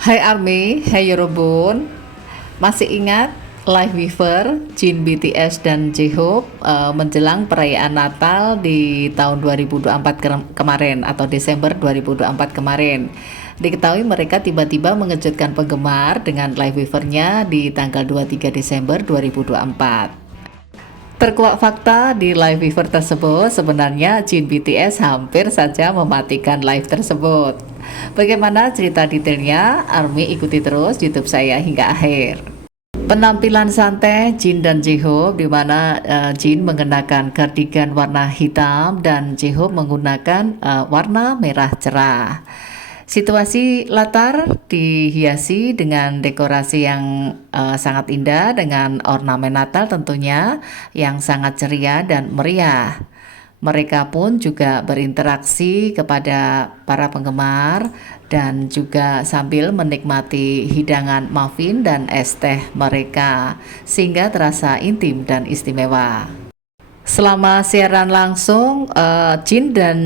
Hai ARMY, hai Yorobun. Masih ingat Live Weaver, Jin BTS dan J-Hope menjelang perayaan Natal di tahun 2024 kemarin atau Desember 2024 kemarin. Diketahui mereka tiba-tiba mengejutkan penggemar dengan Live Weaver-nya di tanggal 23 Desember 2024. Terkuak fakta di live Weaver tersebut, sebenarnya Jin BTS hampir saja mematikan live tersebut. Bagaimana cerita detailnya? ARMY ikuti terus YouTube saya hingga akhir. Penampilan santai Jin dan J-Hope di mana Jin mengenakan cardigan warna hitam dan J-Hope menggunakan warna merah cerah. Situasi latar dihiasi dengan dekorasi yang sangat indah dengan ornamen Natal tentunya yang sangat ceria dan meriah. Mereka pun juga berinteraksi kepada para penggemar dan juga sambil menikmati hidangan muffin dan es teh mereka sehingga terasa intim dan istimewa. Selama siaran langsung, Jin dan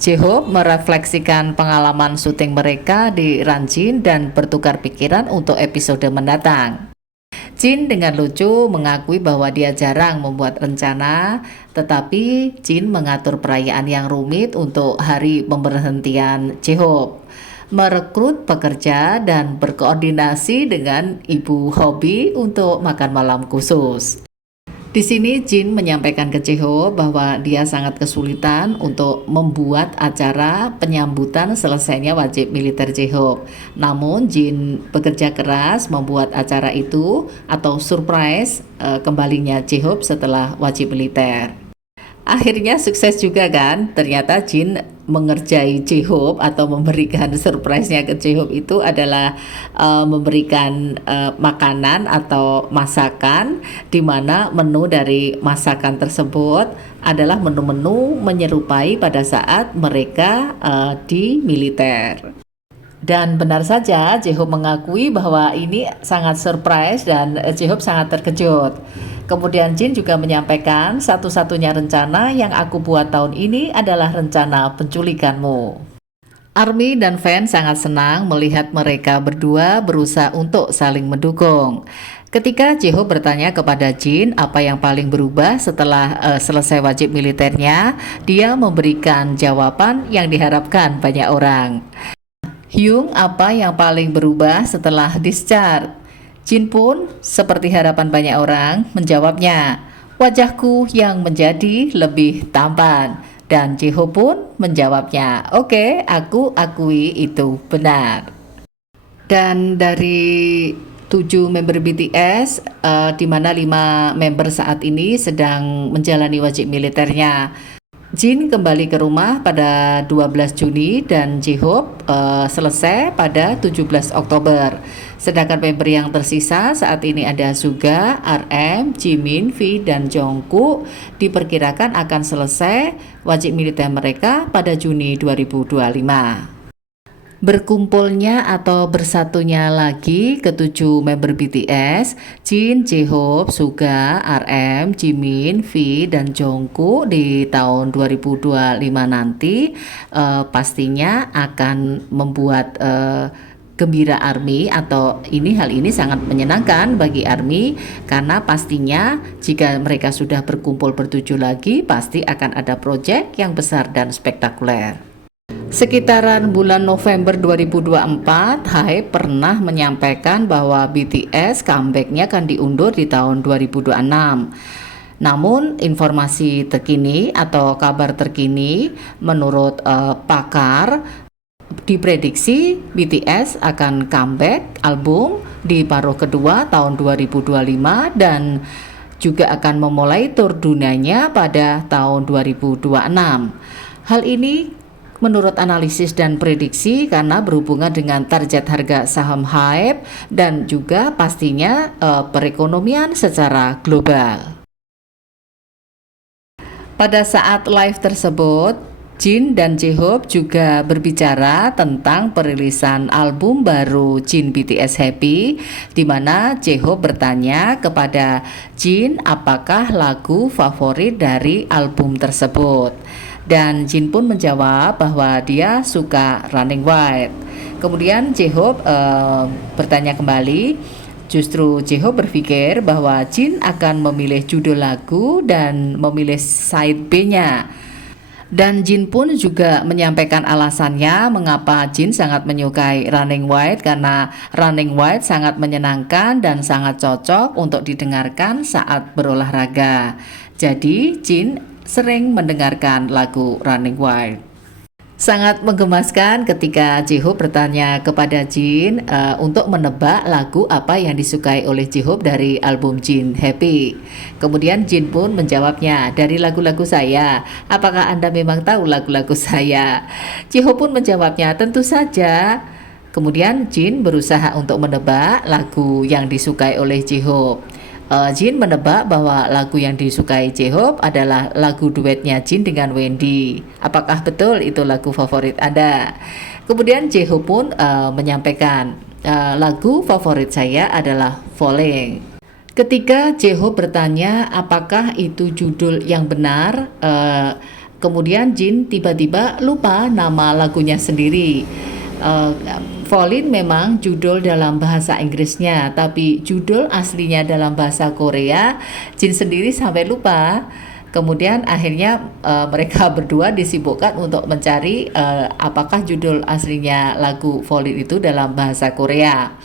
J-Hope merefleksikan pengalaman syuting mereka di Ranjin dan bertukar pikiran untuk episode mendatang. Jin dengan lucu mengakui bahwa dia jarang membuat rencana, tetapi Jin mengatur perayaan yang rumit untuk hari pemberhentian J-Hope, merekrut pekerja dan berkoordinasi dengan ibu hobi untuk makan malam khusus. Di sini Jin menyampaikan ke J-Hope bahwa dia sangat kesulitan untuk membuat acara penyambutan selesainya wajib militer J-Hope. Namun Jin bekerja keras membuat acara itu atau surprise kembalinya J-Hope setelah wajib militer. Akhirnya sukses juga kan? Ternyata Jin mengerjai J-Hope atau memberikan surprise-nya ke J-Hope itu adalah memberikan makanan atau masakan di mana menu dari masakan tersebut adalah menu-menu menyerupai pada saat mereka di militer. Dan benar saja J-Hope mengakui bahwa ini sangat surprise dan J-Hope sangat terkejut. Kemudian Jin juga menyampaikan satu-satunya rencana yang aku buat tahun ini adalah rencana penculikanmu. ARMY dan fans sangat senang melihat mereka berdua berusaha untuk saling mendukung. Ketika J-Hope bertanya kepada Jin apa yang paling berubah setelah selesai wajib militernya, dia memberikan jawaban yang diharapkan banyak orang. Hyung, apa yang paling berubah setelah discharge? Jin pun, seperti harapan banyak orang, menjawabnya, wajahku yang menjadi lebih tampan. Dan J-Hope pun menjawabnya, oke, aku akui itu benar. Dan dari 7 member BTS, di mana 5 member saat ini sedang menjalani wajib militernya. Jin kembali ke rumah pada 12 Juni dan J-Hope selesai pada 17 Oktober. Sedangkan member yang tersisa saat ini ada Suga, RM, Jimin, V, dan Jungkook diperkirakan akan selesai wajib militer mereka pada Juni 2025. Berkumpulnya atau bersatunya lagi ketujuh member BTS, Jin, J-Hope, Suga, RM, Jimin, V, dan Jungkook di tahun 2025 nanti pastinya akan membuat gembira ARMY atau hal ini sangat menyenangkan bagi ARMY karena pastinya jika mereka sudah berkumpul bertujuh lagi pasti akan ada proyek yang besar dan spektakuler. Sekitaran bulan November 2024, HYBE pernah menyampaikan bahwa BTS comeback-nya akan diundur di tahun 2026. Namun informasi terkini atau kabar terkini menurut pakar diprediksi BTS akan comeback album di paruh kedua tahun 2025 dan juga akan memulai tur dunianya pada tahun 2026. Hal ini menurut analisis dan prediksi karena berhubungan dengan target harga saham HYBE dan juga pastinya perekonomian secara global. Pada saat live tersebut, Jin dan J-Hope juga berbicara tentang perilisan album baru Jin BTS Happy, di mana J-Hope bertanya kepada Jin apakah lagu favorit dari album tersebut. Dan Jin pun menjawab bahwa dia suka Running Wild. Kemudian J-Hope bertanya kembali. Justru J-Hope berpikir bahwa Jin akan memilih judul lagu dan memilih side B-nya. Dan Jin pun juga menyampaikan alasannya mengapa Jin sangat menyukai Running Wild, karena Running Wild sangat menyenangkan dan sangat cocok untuk didengarkan saat berolahraga. Jadi Jin sering mendengarkan lagu Running Wild. Sangat menggemaskan ketika J-Hope bertanya kepada Jin untuk menebak lagu apa yang disukai oleh J-Hope dari album Jin Happy. Kemudian Jin pun menjawabnya, dari lagu-lagu saya. Apakah Anda memang tahu lagu-lagu saya? J-Hope pun menjawabnya, tentu saja. Kemudian Jin berusaha untuk menebak lagu yang disukai oleh J-Hope. Jin menebak bahwa lagu yang disukai J-Hope adalah lagu duetnya Jin dengan Wendy. Apakah betul itu lagu favorit Anda? Kemudian J-Hope pun menyampaikan, lagu favorit saya adalah Falling. Ketika J-Hope bertanya apakah itu judul yang benar, kemudian Jin tiba-tiba lupa nama lagunya sendiri. Falling memang judul dalam bahasa Inggrisnya, tapi judul aslinya dalam bahasa Korea, Jin sendiri sampai lupa. Kemudian akhirnya mereka berdua disibukkan untuk mencari apakah judul aslinya lagu Falling itu dalam bahasa Korea.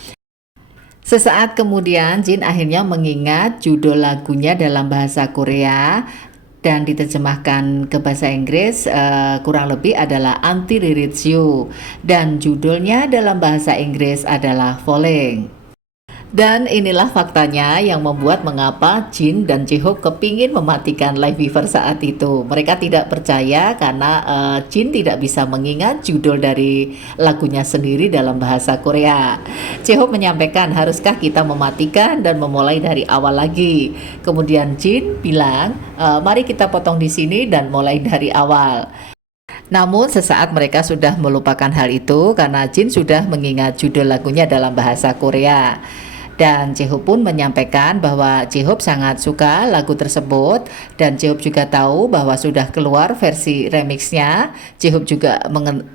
Sesaat kemudian Jin akhirnya mengingat judul lagunya dalam bahasa Korea dan diterjemahkan ke bahasa Inggris kurang lebih adalah Until It Reaches You, dan judulnya dalam bahasa Inggris adalah Falling. Dan inilah faktanya yang membuat mengapa Jin dan J-Hope kepingin mematikan Live Weaver saat itu. Mereka tidak percaya karena Jin tidak bisa mengingat judul dari lagunya sendiri dalam bahasa Korea. J-Hope menyampaikan, haruskah kita mematikan dan memulai dari awal lagi? Kemudian Jin bilang, mari kita potong di sini dan mulai dari awal. Namun sesaat mereka sudah melupakan hal itu karena Jin sudah mengingat judul lagunya dalam bahasa Korea. Dan J-Hope pun menyampaikan bahwa J-Hope sangat suka lagu tersebut, dan J-Hope juga tahu bahwa sudah keluar versi remixnya. J-Hope juga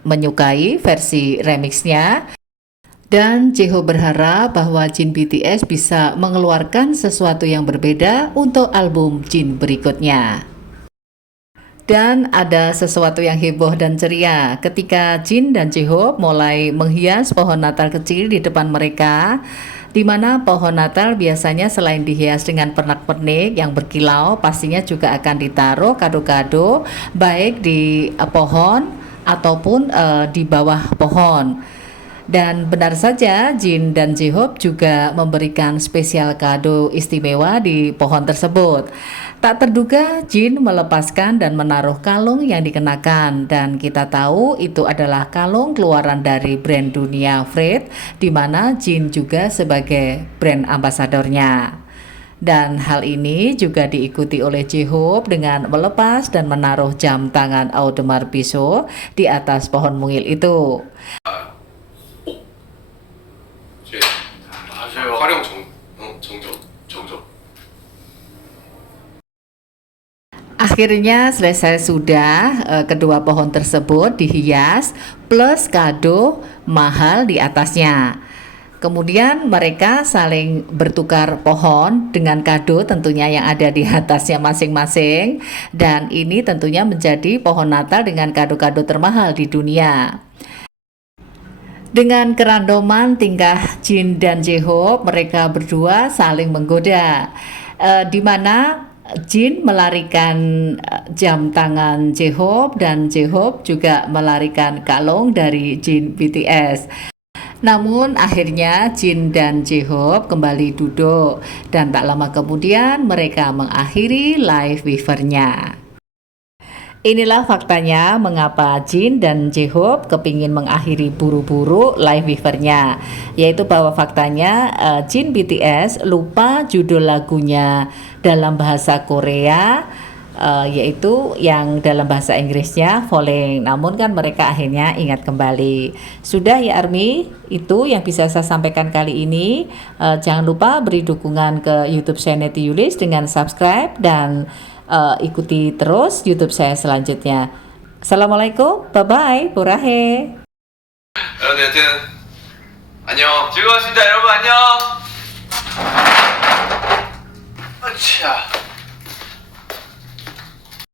menyukai versi remixnya. Dan J-Hope berharap bahwa Jin BTS bisa mengeluarkan sesuatu yang berbeda untuk album Jin berikutnya. Dan ada sesuatu yang heboh dan ceria ketika Jin dan J-Hope mulai menghias pohon Natal kecil di depan mereka, di mana pohon Natal biasanya selain dihias dengan pernak-pernik yang berkilau, pastinya juga akan ditaruh kado-kado baik di pohon ataupun di bawah pohon. Dan benar saja Jin dan J-Hope juga memberikan spesial kado istimewa di pohon tersebut. Tak terduga Jin melepaskan dan menaruh kalung yang dikenakan, dan kita tahu itu adalah kalung keluaran dari brand dunia Fred, di mana Jin juga sebagai brand ambasadornya. Dan hal ini juga diikuti oleh J-Hope dengan melepas dan menaruh jam tangan Audemars Piguet di atas pohon mungil itu. Akhirnya selesai sudah kedua pohon tersebut dihias plus kado mahal di atasnya. Kemudian mereka saling bertukar pohon dengan kado tentunya yang ada di atasnya masing-masing, dan ini tentunya menjadi pohon Natal dengan kado-kado termahal di dunia. Dengan kerandoman tingkah Jin dan J-Hope, mereka berdua saling menggoda, di mana Jin melarikan jam tangan J-Hope dan J-Hope juga melarikan kalung dari Jin BTS. Namun akhirnya Jin dan J-Hope kembali duduk, dan tak lama kemudian mereka mengakhiri Live Weaver-nya. Inilah faktanya mengapa Jin dan J-Hope kepingin mengakhiri buru-buru Live Weaver-nya, yaitu bahwa faktanya Jin BTS lupa judul lagunya dalam bahasa Korea, yaitu yang dalam bahasa Inggrisnya Falling. Namun kan mereka akhirnya ingat kembali. Sudah ya Army, itu yang bisa saya sampaikan kali ini. Jangan lupa beri dukungan ke YouTube channel Yulis dengan subscribe, dan ikuti terus YouTube saya selanjutnya. Assalamualaikum, bye-bye, Burahe. 여러분 여튼 안녕. 즐거웠습니다. 여러분 안녕. 아차.